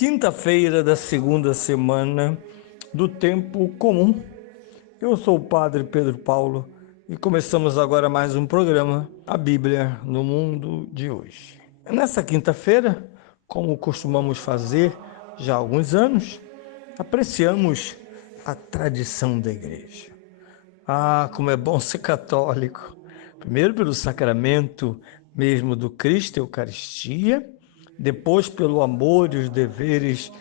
Quinta-feira da segunda semana do tempo comum. Eu sou o Padre Pedro Paulo e começamos agora mais um programa, A Bíblia no Mundo de Hoje. Nessa quinta-feira, como costumamos fazer já há alguns anos, apreciamos a tradição da Igreja. Como é bom ser católico! Primeiro pelo sacramento mesmo do Cristo, Eucaristia, depois pelo amor e os deveres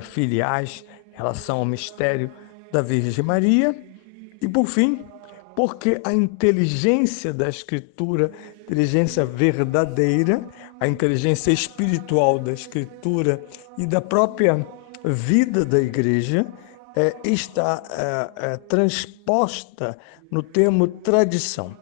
filiais em relação ao mistério da Virgem Maria, e por fim, porque a inteligência da Escritura, inteligência verdadeira, a inteligência espiritual da Escritura e da própria vida da Igreja está transposta no termo tradição.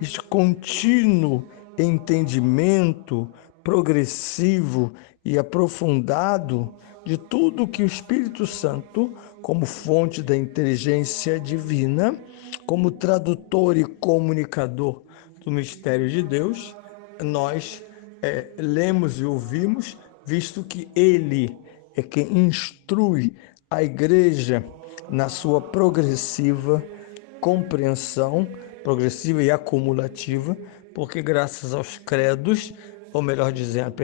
Este contínuo entendimento progressivo e aprofundado de tudo que o Espírito Santo, como fonte da inteligência divina, como tradutor e comunicador do mistério de Deus, nós lemos e ouvimos, visto que Ele é quem instrui a Igreja na sua progressiva compreensão, progressiva e acumulativa, porque graças aos credos, ou melhor dizendo,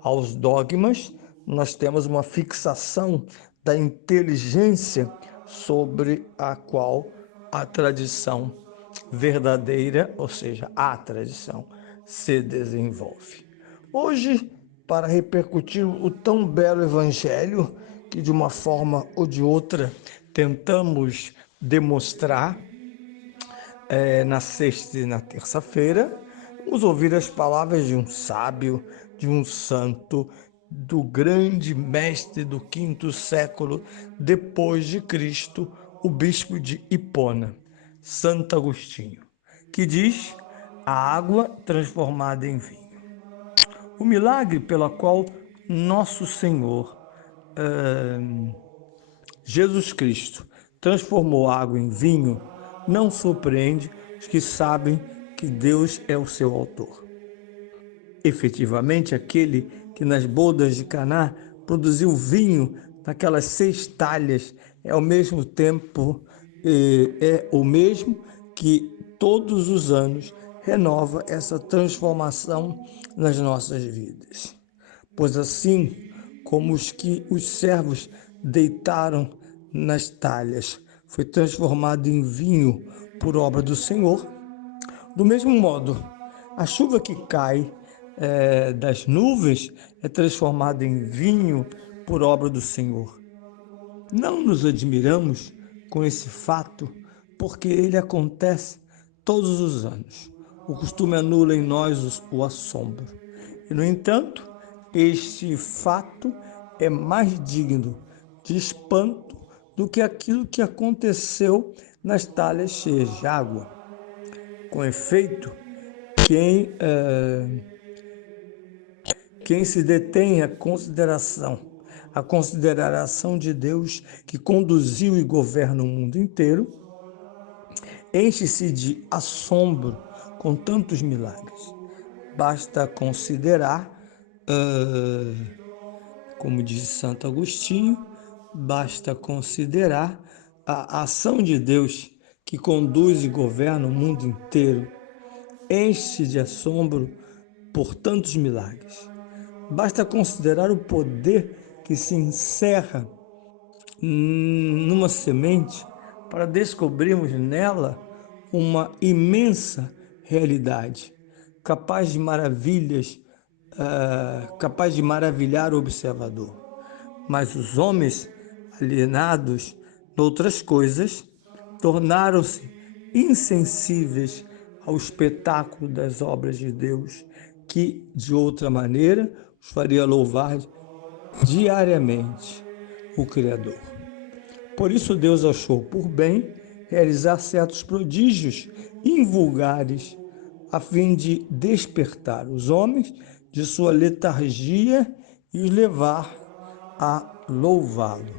aos dogmas, nós temos uma fixação da inteligência sobre a qual a tradição verdadeira, ou seja, a tradição, se desenvolve. Hoje, para repercutir o tão belo Evangelho, que de uma forma ou de outra tentamos demonstrar na sexta e na terça-feira, vamos ouvir as palavras de um sábio, de um santo, do grande mestre do quinto século depois de Cristo, o bispo de Hipona, Santo Agostinho, que diz: a água transformada em vinho. O milagre pela qual nosso Senhor Jesus Cristo transformou água em vinho não surpreende os que sabem que Deus é o seu autor. Efetivamente, aquele que nas bodas de Caná produziu vinho naquelas 6 talhas é ao mesmo tempo o mesmo que todos os anos renova essa transformação nas nossas vidas. Pois assim como os servos deitaram nas talhas foi transformado em vinho por obra do Senhor, do mesmo modo, a chuva que cai das nuvens é transformada em vinho por obra do Senhor. Não nos admiramos com esse fato, porque ele acontece todos os anos. O costume anula em nós o assombro. E, no entanto, este fato é mais digno de espanto do que aquilo que aconteceu nas talhas cheias de água. Com efeito, quem se detém a considerar a ação de Deus que conduziu e governa o mundo inteiro, enche-se de assombro com tantos milagres. Basta considerar, como diz Santo Agostinho, basta considerar a ação de Deus que conduz e governa o mundo inteiro. Enche-se de assombro por tantos milagres. Basta considerar o poder que se encerra numa semente para descobrirmos nela uma imensa realidade, capaz de capaz de maravilhar o observador. Mas os homens, alienados noutras coisas, tornaram-se insensíveis ao espetáculo das obras de Deus, que, de outra maneira, os faria louvar diariamente o Criador. Por isso Deus achou por bem realizar certos prodígios invulgares, a fim de despertar os homens de sua letargia e os levar a louvá-lo.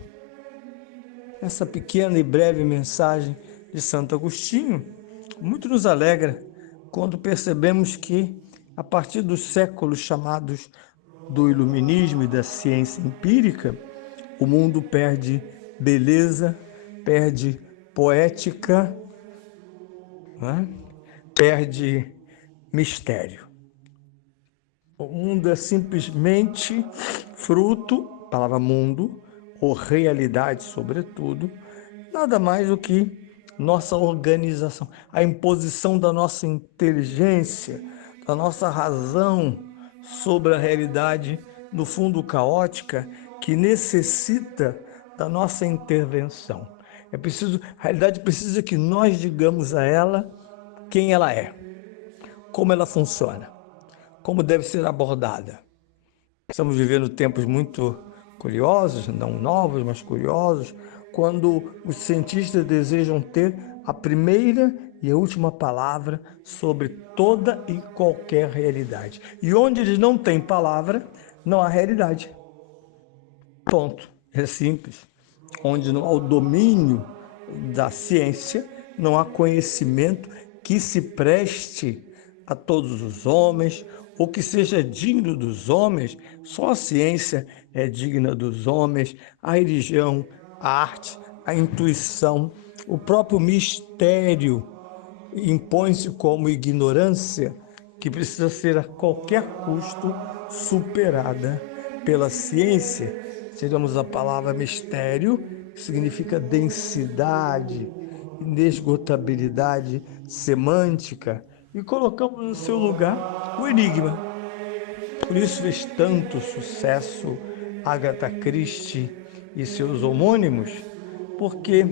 Essa pequena e breve mensagem de Santo Agostinho muito nos alegra quando percebemos que, a partir dos séculos chamados do iluminismo e da ciência empírica, o mundo perde beleza, perde poética, né? Perde mistério. O mundo é simplesmente fruto, palavra mundo, ou realidade, sobretudo, nada mais do que nossa organização, a imposição da nossa inteligência, da nossa razão sobre a realidade, no fundo caótica, que necessita da nossa intervenção. A realidade precisa que nós digamos a ela quem ela é, como ela funciona, como deve ser abordada. Estamos vivendo tempos muito curiosos, não novos, mas curiosos, quando os cientistas desejam ter a primeira e a última palavra sobre toda e qualquer realidade. E onde eles não têm palavra, não há realidade. Ponto. É simples. Onde não há o domínio da ciência, não há conhecimento que se preste a todos os homens, ou que seja digno dos homens. Só a ciência é digna dos homens, a religião, a arte, a intuição, o próprio mistério impõe-se como ignorância que precisa ser a qualquer custo superada pela ciência. Tiramos a palavra mistério, que significa densidade, inesgotabilidade semântica, e colocamos no seu lugar o enigma. Por isso fez tanto sucesso Agatha Christie e seus homônimos, porque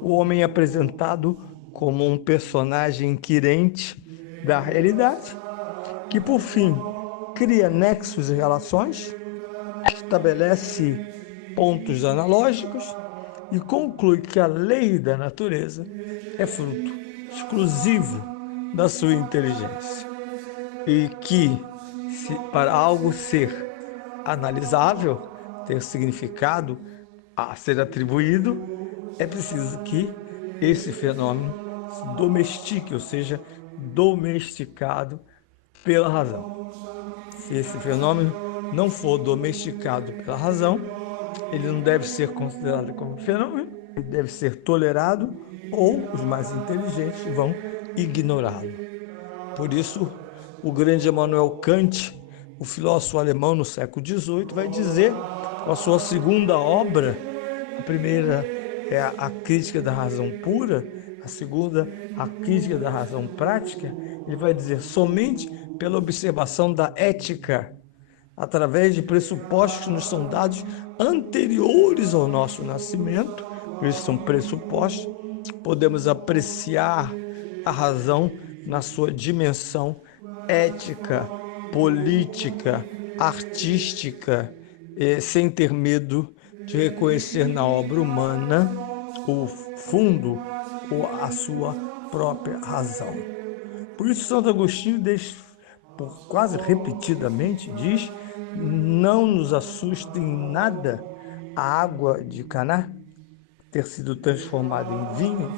o homem é apresentado como um personagem inquirente da realidade, que por fim cria nexos e relações, estabelece pontos analógicos e conclui que a lei da natureza é fruto exclusivo da sua inteligência e que, para algo ser analisável, ter significado a ser atribuído, é preciso que esse fenômeno se domestique, ou seja, domesticado pela razão. Se esse fenômeno não for domesticado pela razão, ele não deve ser considerado como fenômeno, ele deve ser tolerado ou os mais inteligentes vão ignorá-lo. Por isso, o grande Immanuel Kant, o filósofo alemão no século XVIII, vai dizer, com a sua segunda obra, a primeira é a Crítica da Razão Pura, a segunda, a Crítica da Razão Prática, ele vai dizer, somente pela observação da ética, através de pressupostos que nos são dados anteriores ao nosso nascimento, por isso são pressupostos, podemos apreciar a razão na sua dimensão ética, política, artística, sem ter medo de reconhecer na obra humana o fundo ou a sua própria razão. Por isso, Santo Agostinho, quase repetidamente, diz: não nos assusta em nada a água de Caná ter sido transformada em vinho,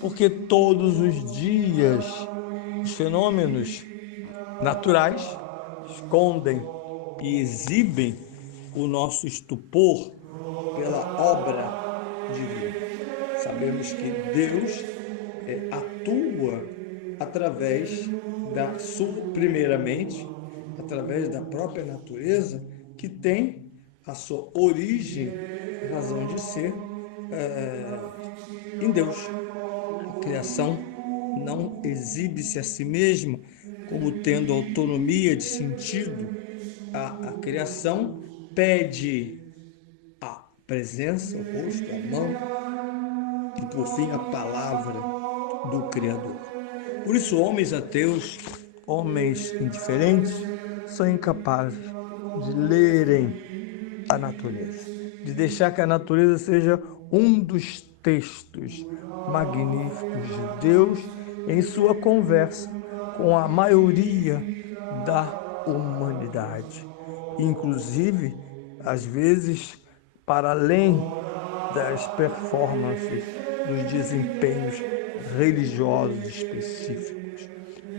porque todos os dias os fenômenos naturais escondem e exibem o nosso estupor pela obra divina. Sabemos que Deus atua através primeiramente, através da própria natureza, que tem a sua origem, razão de ser, em Deus. A criação não exibe-se a si mesma como tendo autonomia de sentido. A criação pede a presença, o rosto, a mão e, por fim, a palavra do Criador. Por isso, homens ateus, homens indiferentes, são incapazes de lerem a natureza, de deixar que a natureza seja um dos textos magníficos de Deus em sua conversa com a maioria da humanidade, inclusive, às vezes, para além das performances, dos desempenhos religiosos específicos.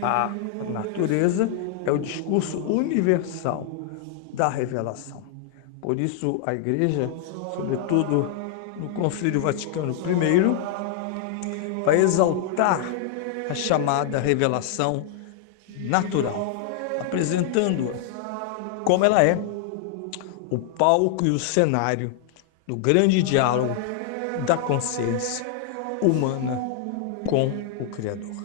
A natureza é o discurso universal da revelação. Por isso, a Igreja, sobretudo no Concílio Vaticano I, vai exaltar a chamada revelação natural, apresentando-a como ela é, o palco e o cenário do grande diálogo da consciência humana com o Criador.